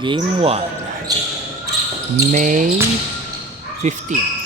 Game 1, May 15.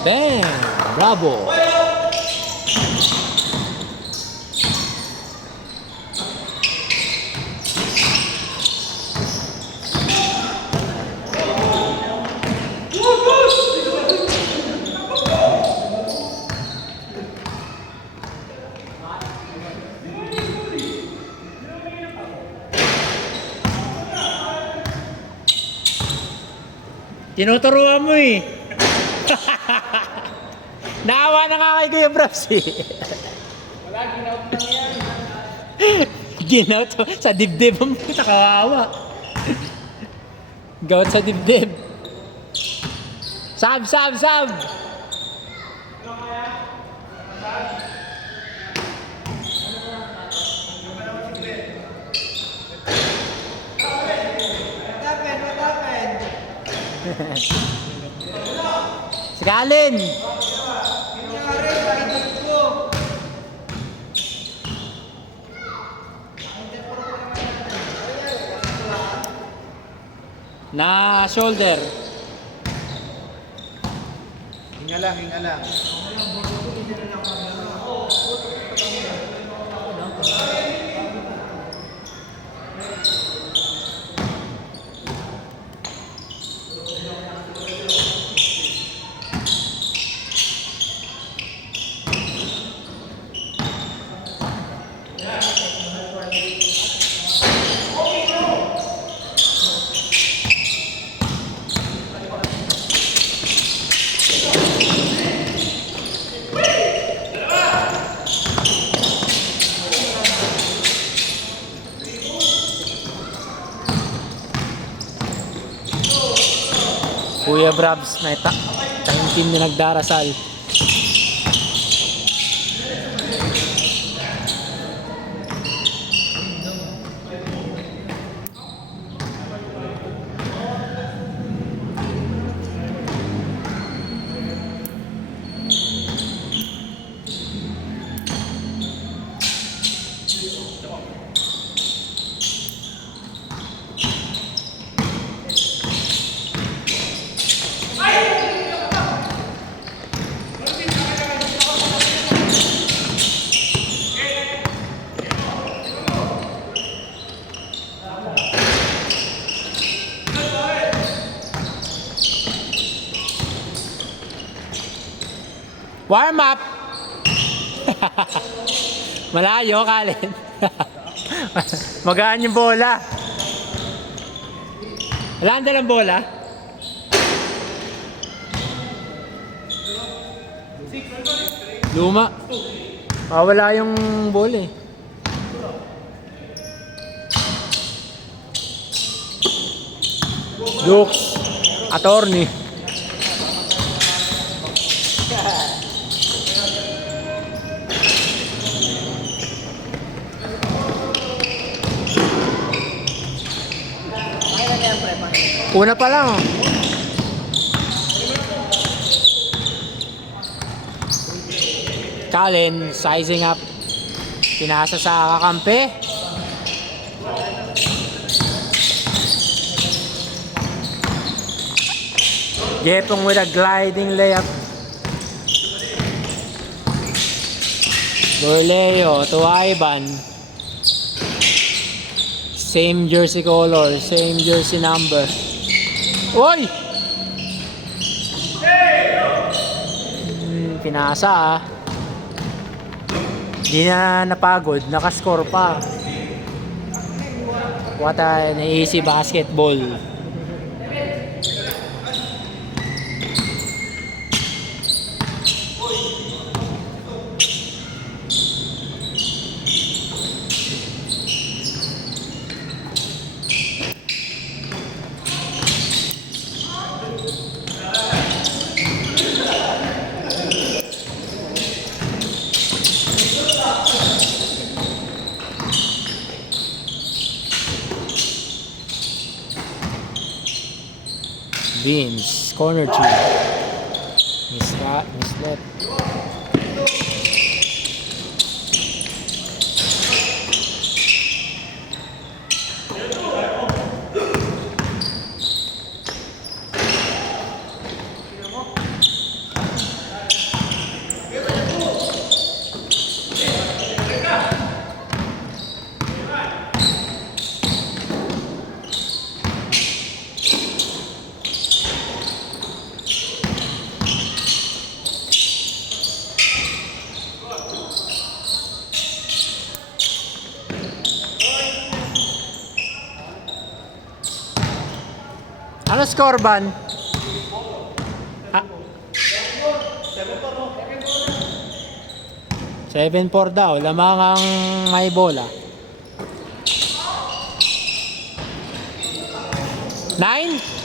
Bang! Bravo! Tinuturuan mo eh. Naawa na nga kay Kuya Bros eh. Wala, ginaut lang yan. Ginaut sa dibdib mo. Nakawawa. Gout sa dibdib. Sab, sab, sab! Si Kalin! Na shoulder. Hinga lang, hinga lang. Kuya Brabs na tayong team na nagdarasal. Warm up! Malayo, Kalin. Magaan yung bola. Wala ang dalang bola? Luma. Wala yung bola eh. Lux. Attorney. Una pa lang. Kalin, sizing up. Pinasa sa kakampi. Gepong with a gliding layup. Borleo to Ivan. Same jersey color, same jersey number. Oy! Pinasa ah. Di na napagod, nakascore pa. What an easy basketball. Vince, corner 2. Misled. Ano score ban? Ah. 7-4 daw. Lamang ang may bola. 9?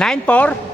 Nine, 4?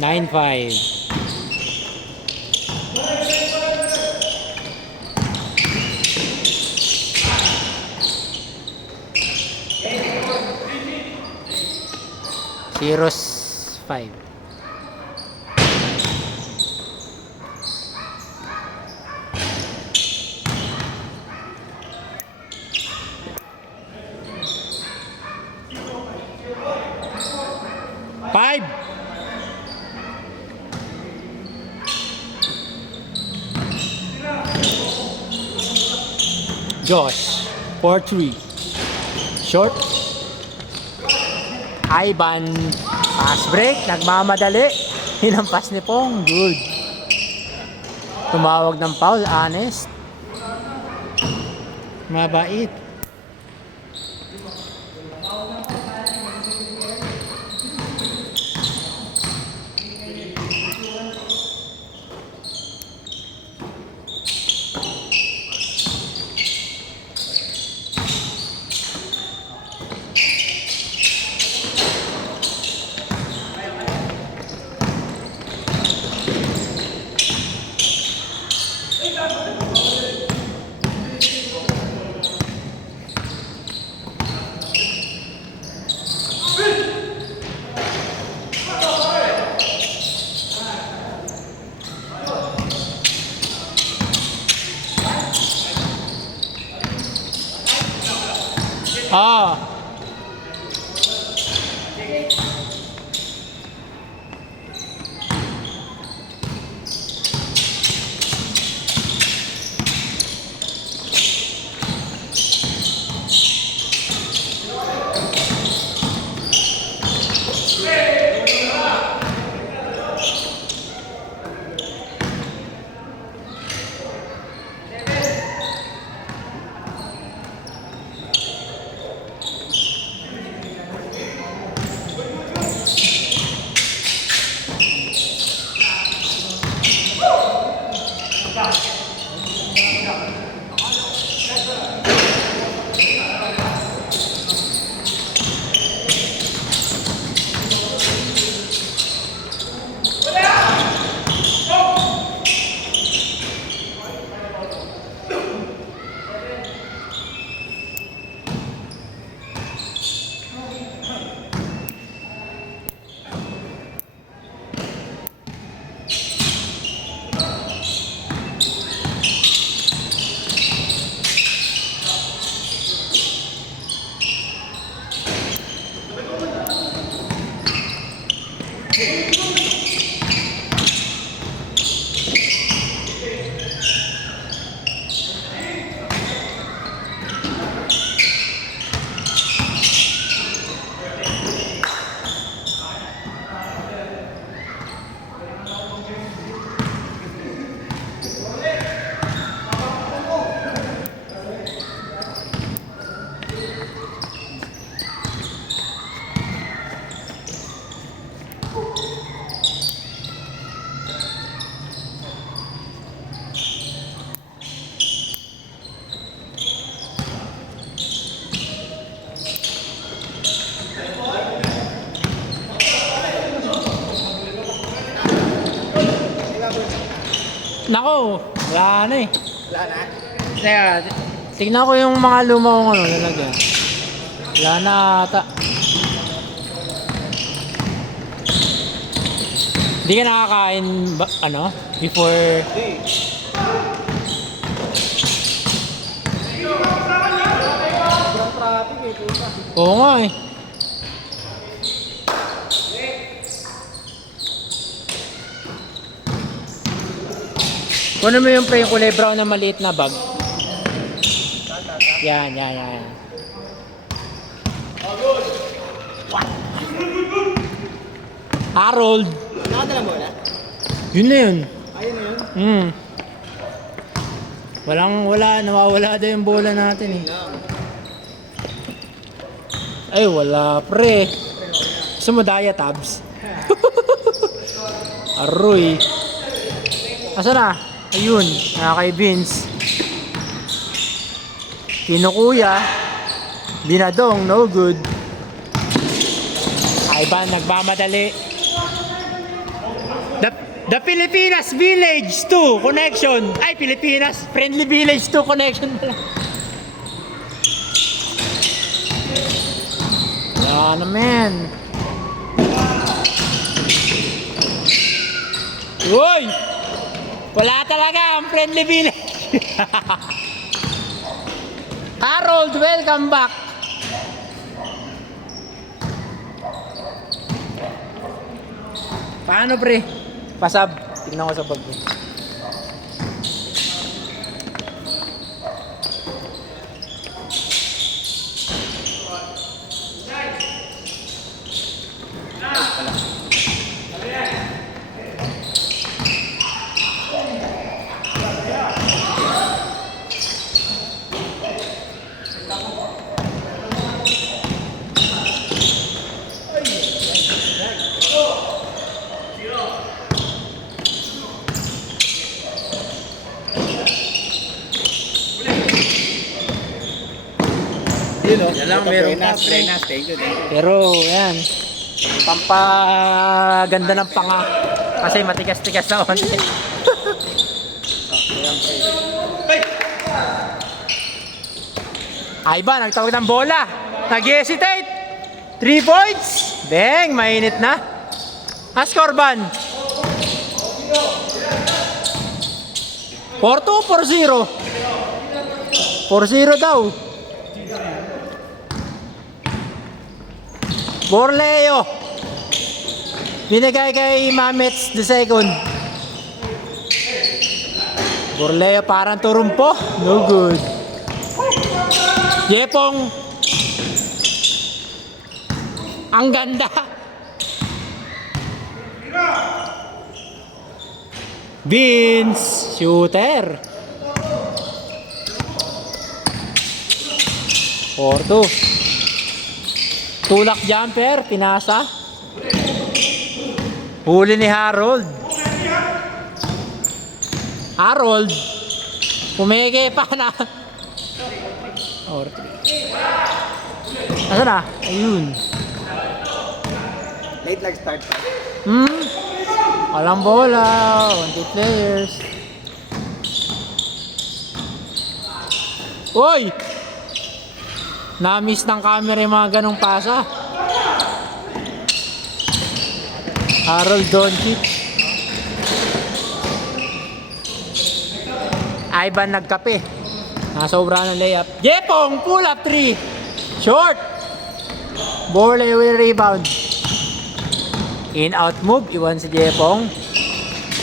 Nine, 5. Zeros 5. Five. Josh 4-3. Short. Ivan, pass break, nagmamadali. Hinampas ni Pong, good. Tumawag ng foul, honest. Mabait. Ah. Nako, wala na eh. Wala na. Teka, tignan ko yung mga luma kong ano, lalagyan. Wala na ata. Hindi ka nakakain ba, ano, before... Sobrang traffic eh, puta. Oo nga eh. Kunin mo yung pre, yung kulay brown na maliit na bag. Yan. Harold. Nakadala mo na? Yun na yun. Ayun na yun. Nawawala daw yung bola natin eh. Lang. Ay, wala pre. Gusto mo daya tabs? Aroy. Asa na? Ayun, kay Vince. Kinukuya. Binadong, no good. Ay ba, nagmamadali. The Pilipinas Village 2 Connection. Ay, Pilipinas Friendly Village 2 Connection pala. Yan naman. Uy! Wala talaga ang Friendly Village. Harold, welcome back. Paano pre? Pasab. Tingnan ko sa bag mo. Yun o. Yan lang, meron pa, pre. Thank you. Pero yan. Pampaganda ng panga. Kasi matigas-tigas na onte. Ay ba, nagtawag ng bola. Nag-hesitate. 3 points. Bang, mainit na. Ascorban. 4-2, 4-0. 4-0 daw. Borleo. Binigay kay Mamets the second. Borleo parang turumpo. No good. Yepong. Ang ganda. Vince. Shooter. 4-2. Tulak jumper, pinasa. Huli ni Harold. Harold. Pumeke pa na. Or 3. Asa na? Ayun. Late lag start pa. Walang bola. 1-2 players. Uy! Na-miss ng camera yung mga ganong pasa. Harold Doncic. Ivan nagkape. Nasobra ng layup. Jepong, pull up 3. Short. Borley will rebound. In-out move. Iwan si Jepong.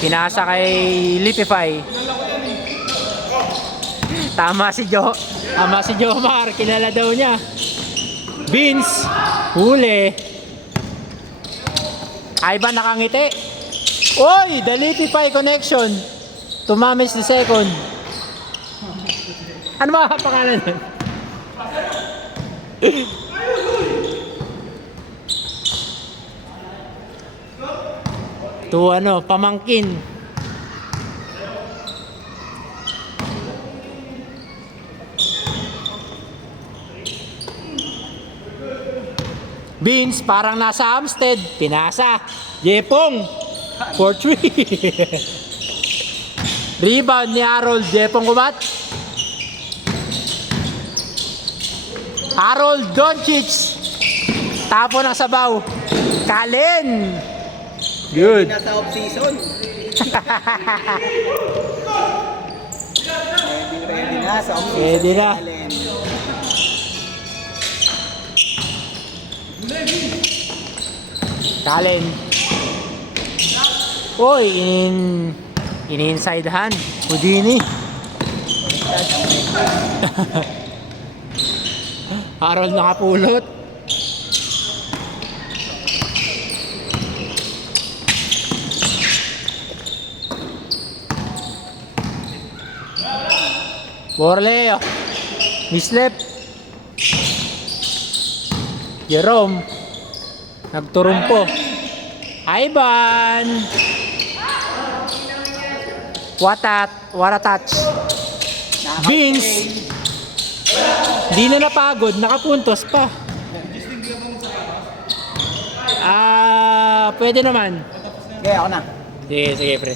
Pinasa kay Lipify. Tama si Jomar. Kilala daw niya. Vince. Huli. Ivan nakangiti. Oy! The Lipify connection. Tumamis the second. Ano ba pangalan nun? Pamangkin. Vince parang nasa Amstead. Pinasa. Jepong. 4-3. Rebound ni Harold. Jepong kumat. Harold Doncic. Tapo ng sabaw. Kalen. Good. Nasa off-season. Ready na sa off-season. Ready na. Kalen. Oy, Ini-inside hand. Houdini. Harold nakapulot. Borleo. Mislep. Jerome. Nagturumpo. Ivan. What a touch. Vince. Hindi na napagod. Nakapuntos pa. Pwede naman. Okay, ako na. Sige, sige, pre.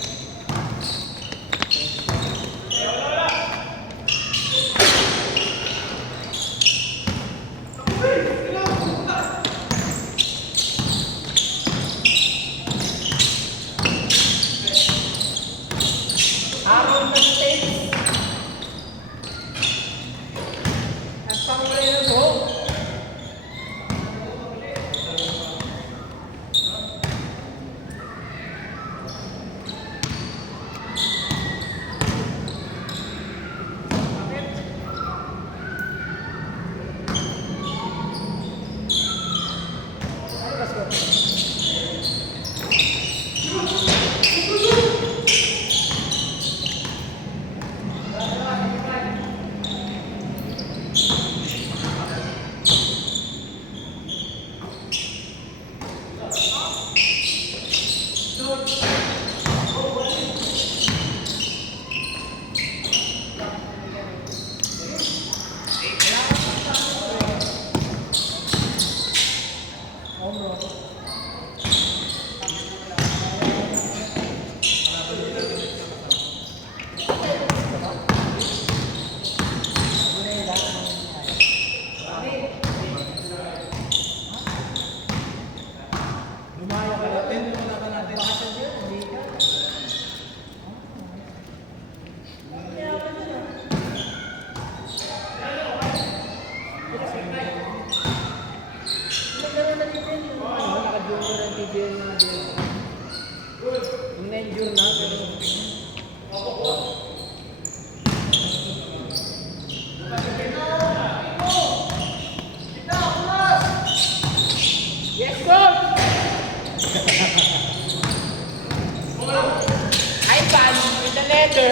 Ivan with the letter.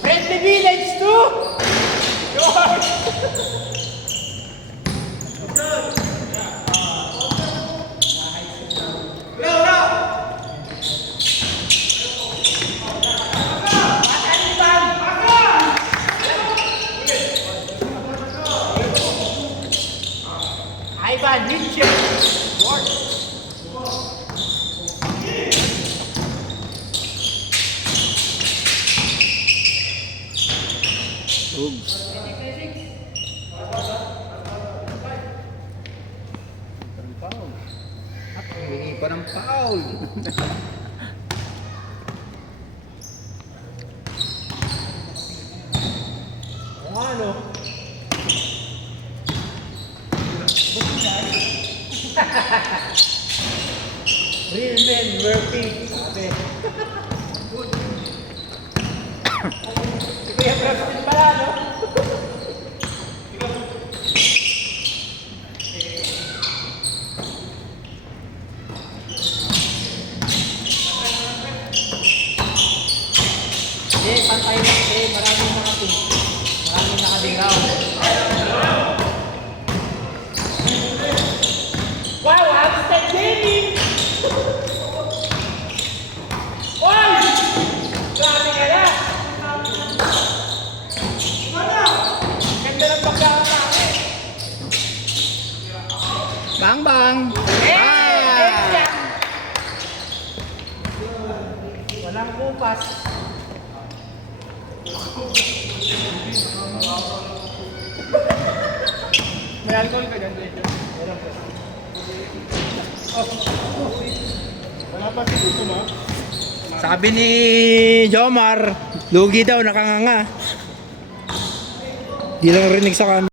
Friendly Village too. Ivan, Richard, George. Hingi pa ng foul. Ano? Real men working. Sabi. Si Kuya Brastin pala, no? Pantay lang maraming nakadingaw. Wow, outstanding! Oy! Grabe ka na! Ganda ng pagkakaroon namin. Bang bang! Walang kupas. May alcohol ka dyan, Dave? Wala pa. Wala pa dito, ma? Sabi ni Jomar, lugi daw, nakanganga. Di lang rinig sa camera.